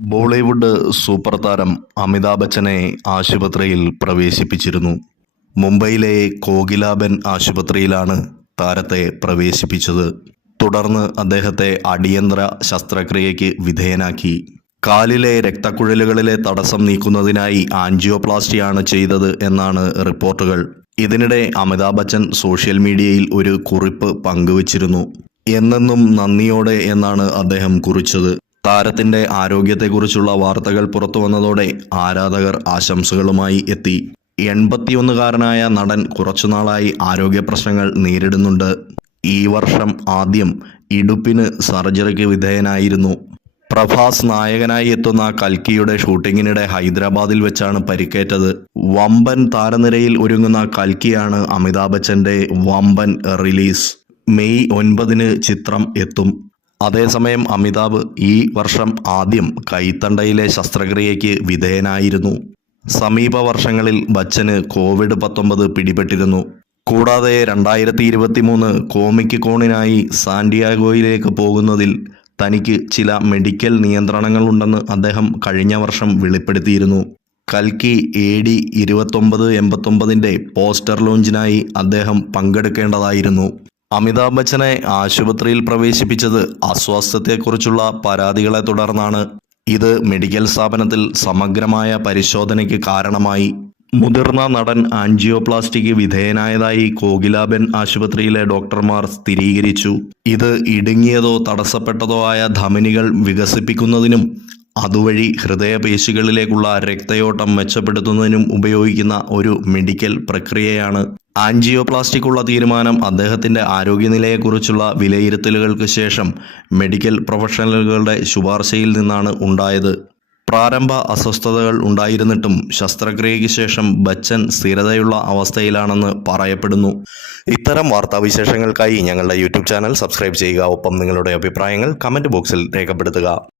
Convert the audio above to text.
Bollywood super താരം അമിതാഭ് ബച്ചനെ ആശുപത്രിയിൽ പ്രവേശിപ്പിച്ചിരുന്നു. മുംബൈയിലെ കോകിലാബൻ ആശുപത്രിയിലാണ് താരത്തെ പ്രവേശിപ്പിച്ചത്. തുടർന്ന് അദ്ദേഹത്തെ അടിയന്തര ശസ്ത്രക്രിയയ്ക്ക് വിധേയനാക്കി. കാലിലെ രക്തക്കുഴലുകളിലെ തടസ്സം നീക്കുന്നതിനായി ആൻജിയോപ്ലാസ്റ്റിയാണ് ചെയ്തത് എന്നാണ് റിപ്പോർട്ടുകൾ. ഇതിനിടെ അമിതാഭ് ബച്ചൻ സോഷ്യൽ മീഡിയയിൽ ഒരു കുറിപ്പ് പങ്കുവച്ചിരുന്നു. എന്നെന്നും നന്ദിയോടെ എന്നാണ് അദ്ദേഹം കുറിച്ചത്. താരത്തിന്റെ ആരോഗ്യത്തെക്കുറിച്ചുള്ള വാർത്തകൾ പുറത്തു വന്നതോടെ ആരാധകർ ആശംസകളുമായി എത്തി. എൺപത്തിയൊന്നുകാരനായ നടൻ കുറച്ചുനാളായി ആരോഗ്യ പ്രശ്നങ്ങൾ നേരിടുന്നുണ്ട്. ഈ വർഷം ആദ്യം ഇടുപ്പിന് സർജറിക്ക് വിധേയനായിരുന്നു. പ്രഭാസ് നായകനായി എത്തുന്ന കൽക്കിയുടെ ഷൂട്ടിങ്ങിനിടെ ഹൈദരാബാദിൽ വെച്ചാണ് പരിക്കേറ്റത്. വമ്പൻ താരനിരയിൽ ഒരുങ്ങുന്ന കൽക്കിയാണ് അമിതാഭ് ബച്ചന്റെ വമ്പൻ റിലീസ്. മെയ് ഒൻപതിന് ചിത്രം എത്തും. അതേസമയം അമിതാഭ് ഈ വർഷം ആദ്യം കൈത്തണ്ടയിലെ ശസ്ത്രക്രിയയ്ക്ക് വിധേയനായിരുന്നു. സമീപ വർഷങ്ങളിൽ ബച്ചന് കോവിഡ് പത്തൊമ്പത് പിടിപെട്ടിരുന്നു. കൂടാതെ രണ്ടായിരത്തി ഇരുപത്തി മൂന്ന് കോമിക് കോണിനായി സാന്റിയാഗോയിലേക്ക് പോകുന്നതിൽ തനിക്ക് ചില മെഡിക്കൽ നിയന്ത്രണങ്ങളുണ്ടെന്ന് അദ്ദേഹം കഴിഞ്ഞ വർഷം വെളിപ്പെടുത്തിയിരുന്നു. കൽക്കി എ ഡി ഇരുപത്തൊമ്പത് എൺപത്തൊമ്പതിന്റെ പോസ്റ്റർ ലോഞ്ചിനായി അദ്ദേഹം പങ്കെടുക്കേണ്ടതായിരുന്നു. അമിതാഭ് ബച്ചനെ ആശുപത്രിയിൽ പ്രവേശിപ്പിച്ചത് അസ്വാസ്ഥ്യത്തെക്കുറിച്ചുള്ള പരാതികളെ തുടർന്നാണ്. ഇത് മെഡിക്കൽ സ്ഥാപനത്തിൽ സമഗ്രമായ പരിശോധനയ്ക്ക് കാരണമായി. മുതിർന്ന നടൻ ആൻജിയോപ്ലാസ്റ്റിക്ക് വിധേയനായതായി കോകിലാബെൻ ആശുപത്രിയിലെ ഡോക്ടർമാർ സ്ഥിരീകരിച്ചു. ഇത് ഇടുങ്ങിയതോ തടസ്സപ്പെട്ടതോ ആയ ധമനികൾ വികസിപ്പിക്കുന്നതിനും അതുവഴി ഹൃദയപേശികളിലേക്കുള്ള രക്തയോട്ടം മെച്ചപ്പെടുത്തുന്നതിനും ഉപയോഗിക്കുന്ന ഒരു മെഡിക്കൽ പ്രക്രിയയാണ്. ആൻജിയോപ്ലാസ്റ്റിക്കുള്ള തീരുമാനം അദ്ദേഹത്തിന്റെ ആരോഗ്യനിലയെക്കുറിച്ചുള്ള വിലയിരുത്തലുകൾക്ക് ശേഷം മെഡിക്കൽ പ്രൊഫഷണലുകളുടെ ശുപാർശയിൽ നിന്നാണ് ഉണ്ടായത്. പ്രാരംഭ അസ്വസ്ഥതകൾ ഉണ്ടായിരുന്നിട്ടും ശസ്ത്രക്രിയയ്ക്ക് ശേഷം ബച്ചൻ സ്ഥിരതയുള്ള അവസ്ഥയിലാണെന്ന് പറയപ്പെടുന്നു. ഇത്തരം വാർത്താവിശേഷങ്ങൾക്കായി ഞങ്ങളുടെ യൂട്യൂബ് ചാനൽ സബ്സ്ക്രൈബ് ചെയ്യുക. ഒപ്പം നിങ്ങളുടെ അഭിപ്രായങ്ങൾ കമന്റ് ബോക്സിൽ രേഖപ്പെടുത്തുക.